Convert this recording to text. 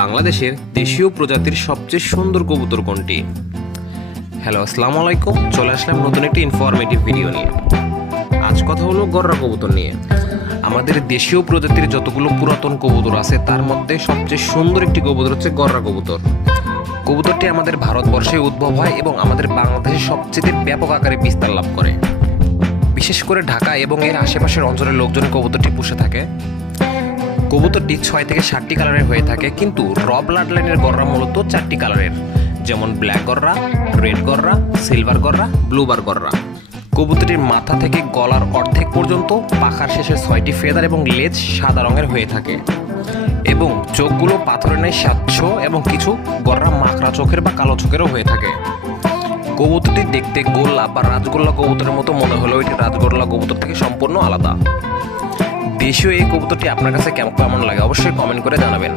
বাংলাদেশের দেশীয় প্রজাতির সবচেয়ে সুন্দর কবুতর কোনটি? হ্যালো, আসসালামু আলাইকুম। চলে আসলাম নতুন একটি ইনফরমেটিভ ভিডিও নিয়ে। আজ কথা হলো গররা কবুতর নিয়ে। আমাদের দেশীয় প্রজাতির যতগুলো পুরাতন কবুতর আছে তার মধ্যে সবচেয়ে সুন্দর একটি কবুতর হচ্ছে গররা কবুতর। কবুতরটি আমাদের ভারতবর্ষে উদ্ভব হয় এবং আমাদের বাংলাদেশে সবচেয়ে ব্যাপক আকারে বিস্তার লাভ করে। বিশেষ করে ঢাকা এবং এর আশেপাশের অঞ্চলের লোকজন কবুতরটি পুষে থাকে। কবুতরটি 6 থেকে 7টি কালারের হয়ে থাকে, কিন্তু র ব্লাড লাইনের গররা মূলত 4টি কালারের, যেমন ব্ল্যাক গররা, রেড গররা, সিলভার গররা, ব্লুবার গররা। কবুতরটির মাথা থেকে গলার অর্ধেক পর্যন্ত পাখার শেষে 6টি ফেদার এবং লেজ সাদা রঙের হয়ে থাকে এবং চোখগুলো পাথরের ন্যায় স্বচ্ছ এবং কিছু গররা মাকড়া চোখের বা কালো চোখেরও হয়ে থাকে। কবুতরটি দেখতে গোল্লা বা রাজগোল্লা কবুতরের মতো মনে হলেও এটি রাজগোল্লা কবুতর থেকে সম্পূর্ণ আলাদা। দেশীয় এই কবুতরটি আপনার কাছে কেমন লাগে অবশ্যই কমেন্ট করে জানাবেন।